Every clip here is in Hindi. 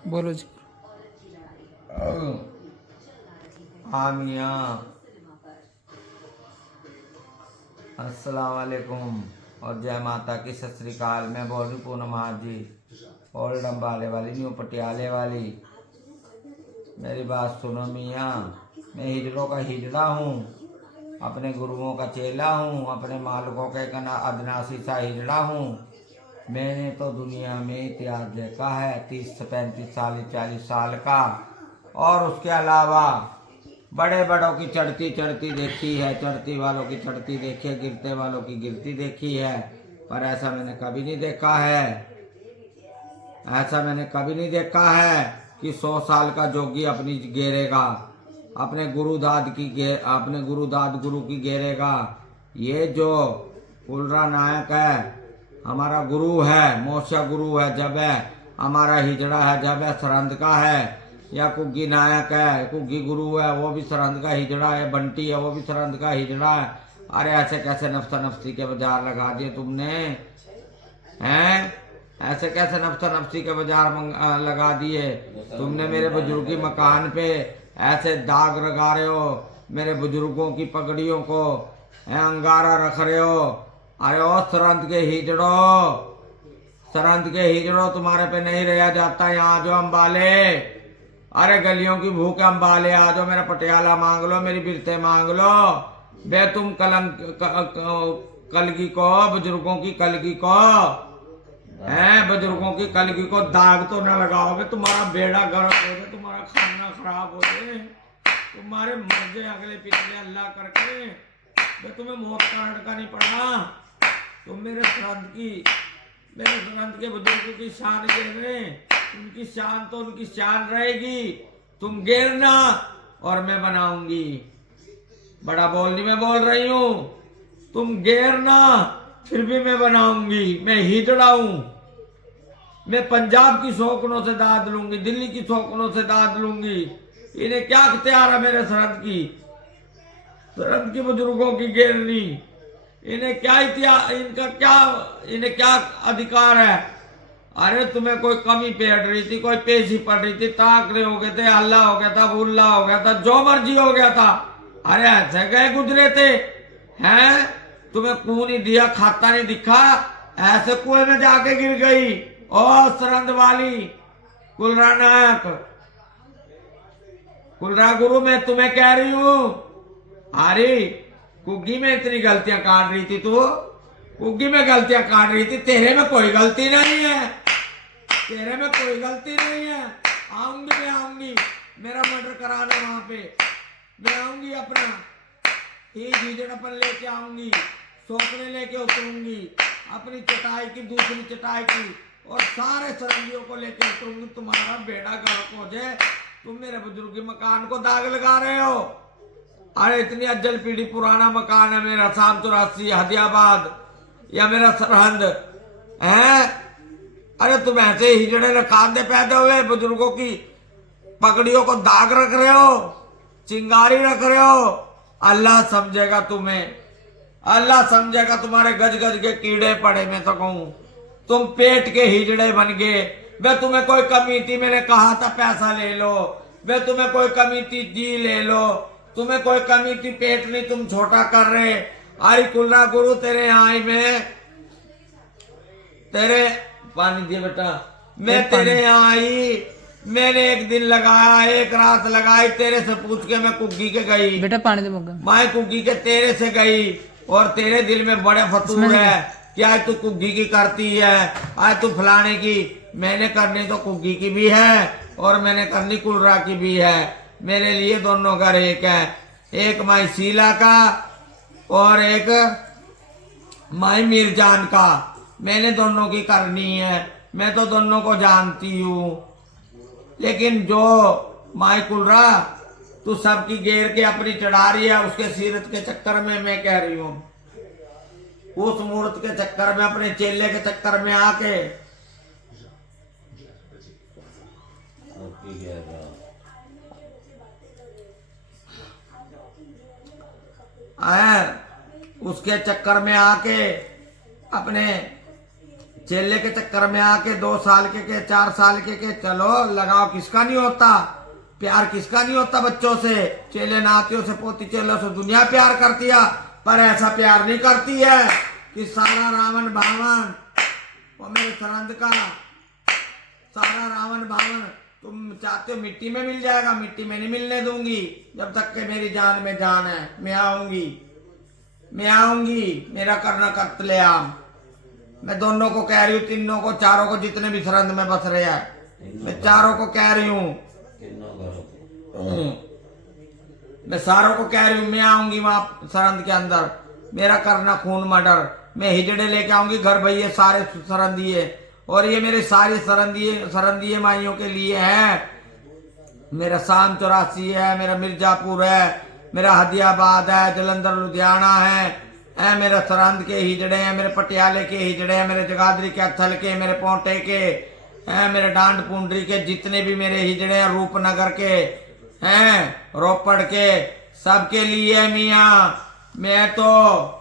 बोलो जी। हाँ मियाँ, अस्सलाम वालेकुम और जय माता की, सत श्री अकाल। मैं बोल रही पूनम जी, ओल्ड अम्बाले वाली, न्यू पटियाले वाली। मेरी बात सुनो मियाँ, मैं हिजड़ों का हिजड़ा हूँ, अपने गुरुओं का चेला हूँ, अपने मालिकों का एक अविनाशी सा हिजड़ा हूँ। मैंने तो दुनिया में इतिहास देखा है 30 से 35 साल 40 साल का, और उसके अलावा बड़े बड़ों की चढ़ती चढ़ती देखी है, चढ़ती वालों की चढ़ती देखी है, गिरते वालों की गिरती देखी है। पर ऐसा मैंने कभी नहीं देखा है, ऐसा मैंने कभी नहीं देखा है कि 100 साल का जोगी अपनी घेरेगा, अपने गुरु की घेरेगा। ये जो कुलरा नायक है हमारा गुरु है, मोशा गुरु है जब है, हमारा हिजड़ा है जब है, सरहंद का है। या कुग्गी नायक है, कुग्गी गुरु है, वो भी सरहंद का हिजड़ा है। बंटी है, वो भी सरहंद का हिजड़ा है। अरे ऐसे कैसे नफ्सा नफ्सी के बाजार लगा दिए तुमने, हैं? ऐसे कैसे नफ्सा नफ्सी के बाजार लगा दिए तुमने। मेरे बुजुर्गी मकान पे ऐसे दाग लगा रहे हो, मेरे बुजुर्गों की पगड़ियों को अंगारा रख रहे हो। अरे ओ सरहंद के हिजड़ो, सरहंद के हिजड़ो, तुम्हारे पे नहीं रहा जाता। यहाँ जो अम्बाले, अरे गलियों की भूख अम्बाले आ जाओ, मेरा पटियाला मांग लो, मेरी बिरते मांग लो। बे तुम कलगी को, बुजुर्गों की कलगी को, हैं, बुजुर्गों की कलगी को दाग तो ना लगाओगे, तुम्हारा बेड़ा गर्क हो जाए, तुम्हारा खाना खराब हो जाए, तुम्हारे मर जाए अगले पिछले अल्लाह करके। बे तुम्हें मौत का लड़का नहीं पड़ा, तुम मेरे सरहंद के बुजुर्गों की शान गिरने, उनकी शान तो उनकी शान रहेगी। तुम गिरना और मैं बनाऊंगी। बड़ा बोलनी में बोल रही हूँ, तुम गिरना फिर भी मैं बनाऊंगी। मैं हिजड़ा हूं, मैं पंजाब की शौकनों से दाद लूंगी, दिल्ली की शौकनों से दाद लूंगी। इन्हें क्या अख्तियार है मेरे सरहद की बुजुर्गों की गिरनी? इन्हें क्या इन्हें क्या अधिकार है? अरे तुम्हें कोई कमी पेड़ रही थी, कोई पेशी पड़ रही थी, ताकरे हो गए थे, हल्ला हो गया था, बुल्ला हो गया था, जो मर्जी हो गया था। अरे ऐसे गए गुजरे थे, हैं? तुम्हें कुएं नहीं दिया, खाता नहीं दिखा, ऐसे कुएं में जाके गिर गई। ओ सरहंद वाली कुलरा नायक, कुलरा गुरु, मैं तुम्हें कह रही हूं, अरे कुग्गी में इतनी गलतियां काट रही थी, तू कुग्गी में गलतियां काट रही थी, तेरे में कोई गलती नहीं है, तेरे में कोई गलती नहीं है। आऊंगी, मैं आऊंगी, मेरा मर्डर कराने वहां पे मैं आऊंगी, अपना ही झीझड़पन लेके आऊंगी, सोपने लेके उतरूंगी, अपनी चटाई की, दूसरी चटाई की, और सारे सरंगियों को लेके उतरूंगी। तुम्हारा बेड़ा गर्क हो जाए, तुम मेरे बुजुर्ग के मकान को दाग लगा रहे हो। अरे इतनी अज्जल पीढ़ी पुराना मकान है मेरा, शाम 84 हदियाबाद, या मेरा सरहंद है। अरे तुम ऐसे हिजड़े रखांदे पैदा हुए, बुजुर्गों की पगड़ियों को दाग रख रहे हो, चिंगारी रख रहे हो। अल्लाह समझेगा तुम्हें, अल्लाह समझेगा। तुम्हारे गज गज के कीड़े पड़े, मैं तो कहूं तुम पेट के हिजड़े बन गए। वे तुम्हें कोई कमी थी, मैंने कहा था पैसा ले लो, वे तुम्हें कोई कमी थी जी ले लो, तुम्हें कोई कमी थी पेट नहीं तुम छोटा कर रहे। अरे कुलरा गुरु, तेरे यहाँ में तेरे पानी दिए बेटा, मैं तेरे यहाँ आई, मैंने एक दिन लगाया, एक रात लगाई, तेरे से पूछ के मैं कुग्गी के गई, बेटा पानी दे मग्गा, मैं कुग्गी के तेरे से गई, और तेरे दिल में बड़े फतूर है कि आज तू कुग्गी की करती है, आज तू फलाने की। मैंने करनी तो कुग्गी की भी है और मैंने करनी कुलरा की भी है। मेरे लिए दोनों घर एक है, एक माई शीला का और एक माई मीरजान का। मैंने दोनों की करनी है, मैं तो दोनों को जानती हूँ। लेकिन जो माई कुलरा तू सबकी घेर के अपनी चढ़ा रही है, उसके सीरत के चक्कर में मैं कह रही हूँ, उस मूर्त के चक्कर में, अपने चेले के चक्कर में आके उसके चक्कर में आके अपने चेले के चक्कर में आके 2 साल के 4 साल के चलो लगाओ किसका नहीं होता, प्यार किसका नहीं होता बच्चों से, चेले नातियों से, पोती चेलों से दुनिया प्यार करती है, पर ऐसा प्यार नहीं करती है कि सारा रावण भावन वो मेरे सरहद का सारा रावण भावन तुम चाहते हो मिट्टी में मिल जाएगा, मिट्टी में नहीं मिलने दूंगी जब तक कि मेरी जान में जान है। मैं आऊंगी, मेरा करना कत्लेआम। मैं दोनों को कह रही हूँ, तीनों को, चारों को, जितने भी सरहद में बस रहे हैं, मैं चारों को कह रही हूँ, मैं सारों को कह रही हूँ, मैं आऊंगी वहां सरहद के अंदर, मेरा करना खून मर्डर। मैं हिजड़े लेके आऊंगी घर भैया सारे सरहदिये, और ये मेरे सारे सरहदिये माइयों के लिए है। मेरा शाम 84 है, मेरा मिर्जापुर है, मेरा हदियाबाद है, जलंधर लुधियाना है, मेरे सरहद के हिजड़े हैं, मेरे पटियाले के हिजड़े हैं, मेरे जगाधरी के अथल के, मेरे पोंटे के हैं, मेरे डांड पुंडरी के जितने भी मेरे हिजड़े हैं, रूपनगर के हैं, रोपड़ के, सबके लिए मियाँ। मैं तो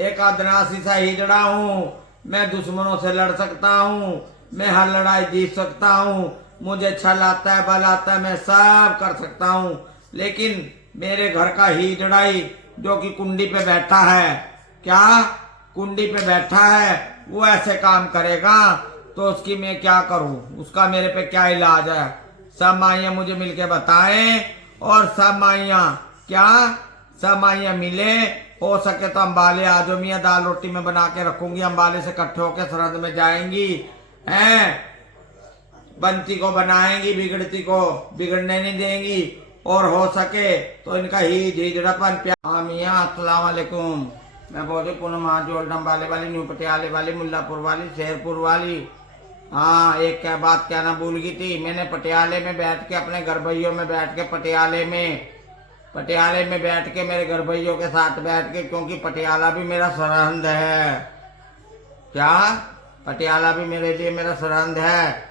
एक आदिवासी सा हिजड़ा हूँ, मैं दुश्मनों से लड़ सकता हूँ, मैं हर लड़ाई जीत सकता हूँ, मुझे छल आता है, बल आता है, मैं सब कर सकता हूँ। लेकिन मेरे घर का हिजड़ाई जो कि कुंडी पे बैठा है, क्या कुंडी पे बैठा है, वो ऐसे काम करेगा तो उसकी मैं क्या करूं, उसका मेरे पे क्या इलाज है? सब माइयां मुझे मिलके बताएं, और सब माइयां मिले, हो सके तो अम्बाले आ जाओ मियाँ, दाल रोटी में बना के रखूंगी, अम्बाले से इकट्ठे होकर सरहद में जाएंगी, हैं बनती को बनाएंगी, बिगड़ती को बिगड़ने नहीं देंगी, और हो सके तो इनका हिजड़ापन प्यार। मियाँ अस्सलाम वालेकुम, मैं बोल रही पूनम हाजी ओल्ड अम्बाले वाली, न्यू पटियाले वाली, मुल्लापुर वाली, शेरपुर वाली। हाँ, एक क्या बात कहना भूल गई थी, मैंने पटियाले में बैठ के अपने घर भैयों में बैठ के पटियाले में बैठ के मेरे घर भैयों के साथ बैठ के, क्योंकि पटियाला भी मेरा सरहद है, क्या पटियाला भी मेरे लिए मेरा सरहद है।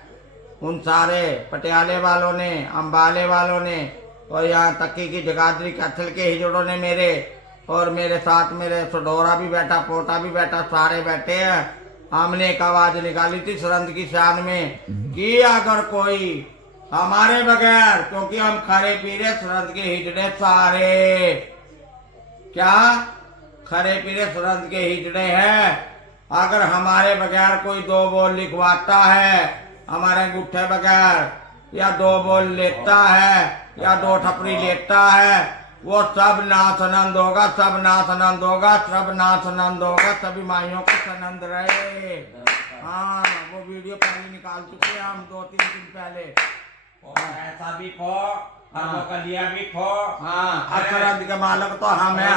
उन सारे पटियाले वालों ने, अम्बाले वालों ने, और यहाँ तक की जगाधरी कथल के हिजड़ों ने मेरे, और मेरे साथ मेरे सडोरा भी बैठा, पोता भी बैठा, सारे बैठे हैं। हमने एक आवाज निकाली थी सरहद की शान में कि अगर कोई हमारे बगैर, क्योंकि हम खरे पीरे सरहद के हिजड़े सारे, क्या खरे पीरे सरहद के हिजड़े हैं, अगर हमारे बगैर कोई 2 बोल लिखवाता है, हमारे अंगूठे बगैर, या 2 बोल लेता है, या 2 ठपरी लेता है, वो सब नासनंद होगा, सब नासनंद होगा, सब नासनंद होगा, सभी माइयों को सनंद रहे। हाँ, वो वीडियो पहले निकाल चुके हैं हम 2-3 दिन पहले, और ऐसा भी खो, और वो कलिया भी खो। हाँ, सरहद के मालक तो हम हैं,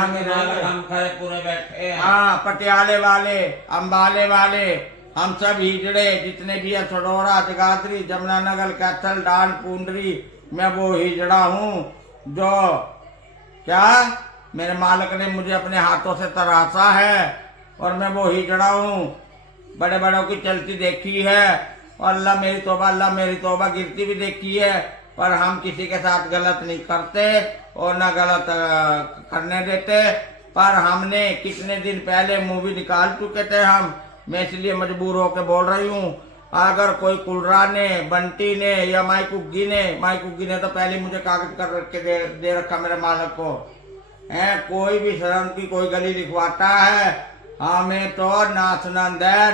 हम खड़े पूरे बैठे हैं। हाँ, पटियाले वाले, अम्बाले वाले, हम सब हिजड़े जितने भी है, सडोरा, जगाधरी, जमुनानगर, कैथल, डांड पुंडरी, मैं वो हिजड़ा हूँ जो, क्या मेरे मालिक ने मुझे अपने हाथों से तराशा है, और मैं वो हिजड़ा हूँ। बड़े बड़ों की चलती देखी है, और अल्लाह मेरी तौबा गिरती भी देखी है, पर हम किसी के साथ गलत नहीं करते और ना गलत करने देते। पर हमने कितने दिन पहले मूवी निकाल चुके थे हम, मैं इसलिए मजबूर होकर बोल रही हूँ। अगर कोई कुलरा ने, बंटी ने, या माई कुग्गी ने तो पहले मुझे कागज कर के दे रखा मेरे मालिक को, है कोई भी शर्म की कोई गली लिखवाता है, हमें तो नासनंद है।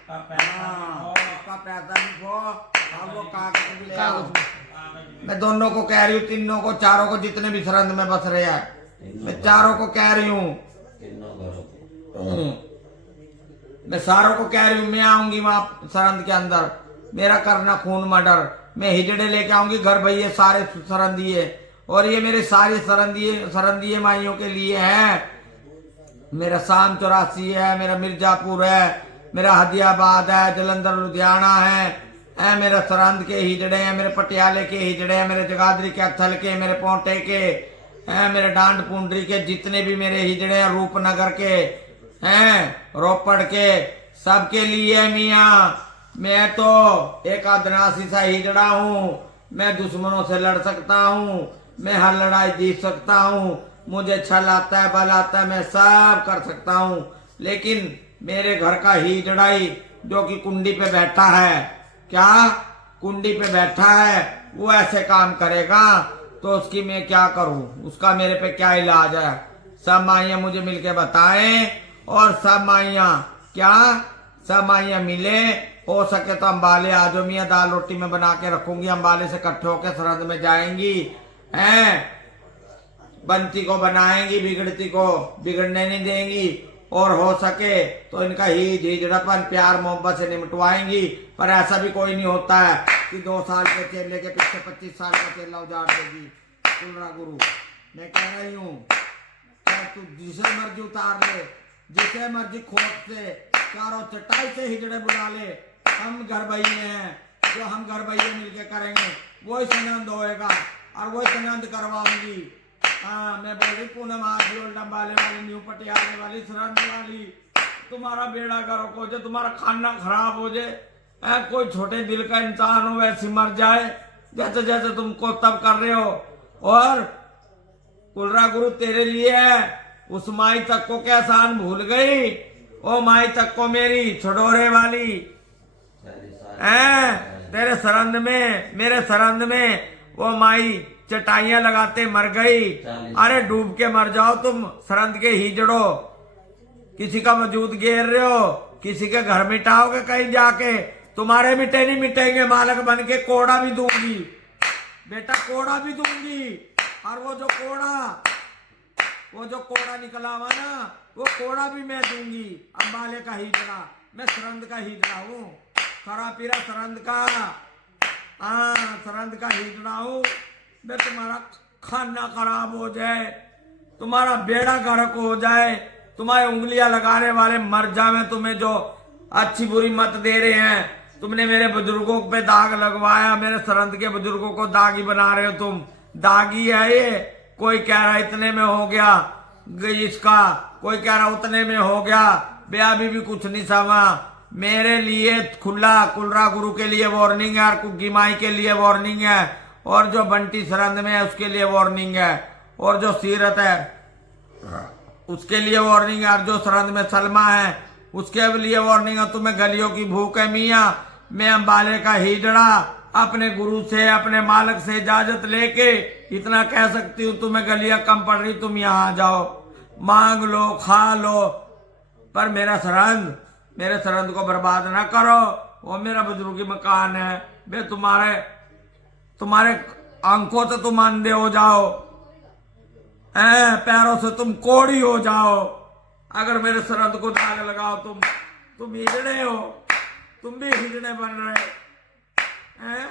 उसका पैसा लिखो, और वो कागज भी ले आओ। मैं दोनों को कह रही हूँ, तीनों को, चारों को, जितने भी सरहद में बस रहे हैं, मैं चारों को कह रही हूँ, मैं सारों को कह रही हूँ, मैं आऊंगी वहां सरहद के अंदर, मेरा करना खून मर्डर। मैं हिजड़े लेके आऊंगी घर भैया सारे सरहदिये, और ये मेरे सारे सरहदिये माइयों के लिए है। मेरा शाम 84 है, मेरा मिर्जापुर है, मेरा हदियाबाद है, जलंधर लुधियाना है, मेरे सरहद के हिजड़े हैं, मेरे पटियाले के हिजड़े हैं, मेरे जगाधरी के अथल के, मेरे पोंटे के हैं, मेरे डांड पुंडरी के जितने भी मेरे हिजड़े हैं, रूपनगर के हैं, रोपड़ के, सबके लिए मियाँ। मैं तो एक आदिवासी सा हिजड़ा हूँ, मैं दुश्मनों से लड़ सकता हूँ, मैं हर लड़ाई जीत सकता हूँ, मुझे छल आता है, बल आता है, मैं सब कर सकता हूँ। लेकिन मेरे घर का ही जड़ाई जो कि कुंडी पे बैठा है, क्या कुंडी पे बैठा है, वो ऐसे काम करेगा तो उसकी मैं क्या करूं, उसका मेरे पे क्या इलाज है। सब माइयां मुझे मिलके बताएं और सब माइयां क्या, सब माइयां मिले, हो सके तो अम्बाले आ जाओ मियाँ, दाल रोटी में बना के रखूंगी, अम्बाले से इकट्ठे होकर सरहद में जाएंगी हैं, बनती को बनाएंगी, बिगड़ती को बिगड़ने नहीं देंगी, और हो सके तो इनका ही झिझड़ापन प्यार मोहब्बत से निमटवाएंगी। पर ऐसा भी कोई नहीं होता है कि 2 साल के चेले के पीछे 25 साल का चेला उजाड़ देगी। कुलरा गुरु मैं कह रही हूँ, तू जिसे मर्जी उतार ले, जिसे मर्जी खोट से, चारों चटाई से हिजड़े बुला ले, हम घर भैये हैं, जो हम घर भैये मिलके करेंगे वही संगंद होएगा और वही संगंद करवाऊंगी। हाँ मैं बोल रही पूनम आदि और डम्बाले वाली, न्यू पटियाले वाली, सरहद वाली, तुम्हारा बेड़ा गर्क हो जाए, तुम्हारा खाना खराब हो जाए, कोई छोटे दिल का इंसान हो वैसे मर जाए जैसे जैसे तुमको तब कर रहे हो। और कुलरा गुरु तेरे लिए है, उस माई तक को क्या एहसान भूल गई, ओ माई तक को मेरी छड़ोरे वाली तेरे सरंद में, मेरे सरंद में वो माई चटाइयां लगाते मर गई। अरे डूब के मर जाओ तुम सरंद के हीजड़ो, किसी का वजूद घेर रहे हो, किसी के घर मिटाओगे कहीं जाके, तुम्हारे मिटे नहीं मिटेंगे, मालक बन के कोड़ा भी दूंगी बेटा, कोड़ा भी दूंगी। और वो जो कोड़ा निकला हुआ ना, वो कोड़ा भी मैं दूंगी। अम्बाले का हीजड़ा, मैं सरंद का हीजड़ा हूँ, खरा पीरा सरंद का, सरंद का हीजड़ा हूँ। मैं तुम्हारा खाना खराब हो जाए, तुम्हारा बेड़ा गर्क हो जाए, तुम्हारे उंगलियां लगाने वाले मर जावे, तुम्हें जो अच्छी बुरी मत दे रहे हैं, तुमने मेरे बुजुर्गों पे दाग लगवाया, मेरे सरंद के बुजुर्गों को दागी बना रहे हो तुम, दागी है ये। कोई कह रहा इतने में हो गया इसका, कोई कह रहा उतने में हो गया, बे अभी भी कुछ नहीं समझा। मेरे लिए खुला, कुलरा गुरु के लिए वार्निंग है, और कुग्गी माई के लिए वार्निंग है, और जो बंटी सरंद में है उसके लिए वार्निंग है, और जो सीरत है उसके लिए वार्निंग है, और जो सरंद में सलमा है उसके लिए वार्निंग है। तुम्हें गलियों की भूख है मियाँ, मैं अम्बाले का हीजड़ा अपने गुरु से, अपने मालिक से इजाजत लेके इतना कह सकती हूँ, तुम्हें गलियां कम पड़ रही, तुम यहाँ जाओ, मांग लो, खा लो, पर मेरे सरंद को बर्बाद ना करो। वो मेरा बुजुर्गी मकान है, वे तुम्हारे आंखों से तुम अंधे हो जाओ, पैरों से तुम कोड़ी हो जाओ, अगर मेरे सरंद को दाग लगाओ। तुम हिजड़े हो, तुम भी हिजड़े बन रहे हैं।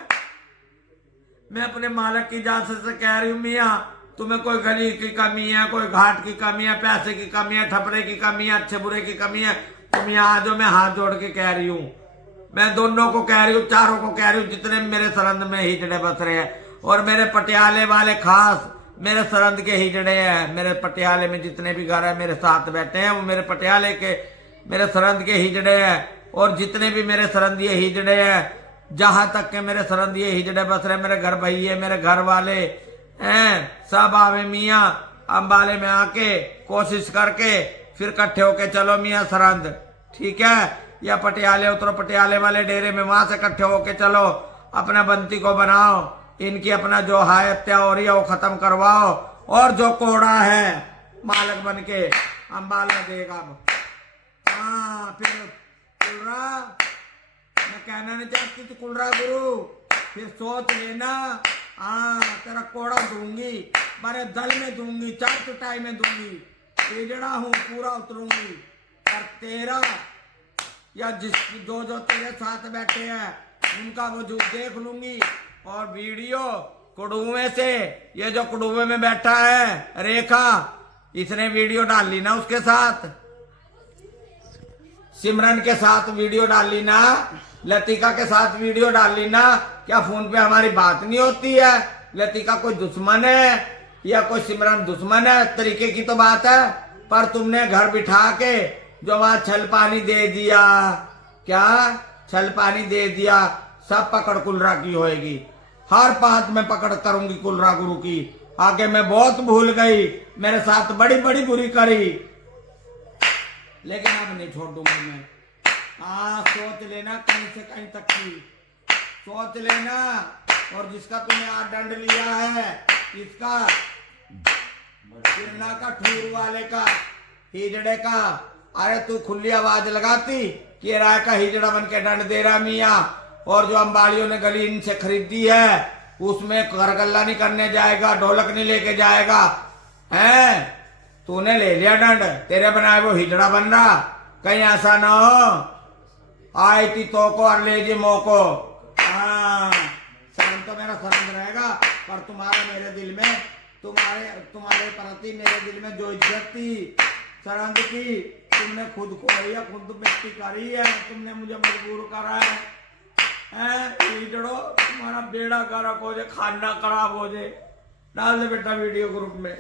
मैं अपने मालिक की इजाजत से कह रही हूँ मियाँ, तुम्हें कोई गली की कमी है, कोई घाट की कमी है, पैसे की कमी है, ठपरे की कमी है, अच्छे बुरे की कमी है, तुम यहाँ जो मैं हाथ जोड़ के कह रही हूँ, मैं दोनों को कह रही हूँ, चारों को कह रही हूँ, जितने मेरे सरंद में हिजड़े बस रहे हैं, और मेरे पटियाले वाले खास मेरे सरंद के हिजड़े हैं। मेरे पटियाले में जितने भी घर है मेरे साथ बैठे हैं, वो मेरे पटियाले के, मेरे सरंद के हिजड़े हैं। और जितने भी मेरे सरंदिये हिजड़े हैं, जहां तक के मेरे सरंदिये हिजड़े बस रहे, मेरे घर भैये, मेरे घर वाले हैं, सब आवे मियाँ अम्बाले में आके कोशिश करके फिर इकट्ठे होके चलो मियाँ सरंद, ठीक है, या पटियाले उतरो, पटियाले वाले डेरे में, वहां से इकट्ठे होके चलो, अपना बंती को बनाओ, इनकी अपना जो हाय हत्या हो रही है वो खत्म करवाओ, और जो कोड़ा है मालक बन के अम्बाला देगा। फिर कुलरा, मैं कहना नहीं चाहती थी कुलरा गुरु, फिर सोच लेना, तेरा कोड़ा दूंगी, बड़े दल में दूंगी, चार चटाई में दूंगी, हिजड़ा हूं पूरा उतरूंगी, पर तेरा या जो तेरे साथ बैठे हैं उनका वजूद देख लूंगी। और वीडियो कुड़ुए से, ये जो कुड़ुए में बैठा है रेखा, इसने वीडियो डाल ली ना, उसके साथ सिमरन के साथ वीडियो डाल ली ना, लतिका के साथ वीडियो डाल ली ना, क्या फोन पे हमारी बात नहीं होती है? लतिका कोई दुश्मन है या कोई सिमरन दुश्मन है? तरीके की तो बात है, पर तुमने घर बिठा के जो वहां छल पानी दे दिया, क्या छल पानी दे दिया, सब पकड़ कुलरा की होएगी, हर बात में पकड़ करूंगी कुलरा गुरु की। आगे मैं बहुत भूल गई, मेरे साथ बड़ी बड़ी बुरी करी, लेकिन अब नहीं छोड़ दूंगा मैं। हाँ सोच लेना कहीं से कहीं तक की, सोच लेना। और जिसका तूने आज दंड लिया है, इसका किरना का, ठूर वाले का, हिजड़े का, अरे तू खुली आवाज लगाती कि राय का हिजड़ा बन के दंड दे रहा मियाँ। और जो अंबाड़ियों ने गली इनसे खरीदी है उसमें घरगल्ला नहीं करने जाएगा, ढोलक नहीं लेके जाएगा, हैं? तूने ले लिया दंड, तेरे बनाए वो हिजड़ा बन रहा। कहीं ऐसा ना हो आई थी तो को और ले जी मोको। हाँ शर्म तो मेरा शर्म रहेगा, पर तुम्हारा मेरे दिल में, तुम्हारे प्रति मेरे दिल में जो इज्जत थी, शर्म की, तुमने खुद को या खुद मिट्टी करी है, तुमने मुझे मजबूर करा है। हिजड़ो तुम्हारा बेड़ा गर्क हो जाए, खाना खराब हो जाए। डाल दे बेटा वीडियो ग्रुप में।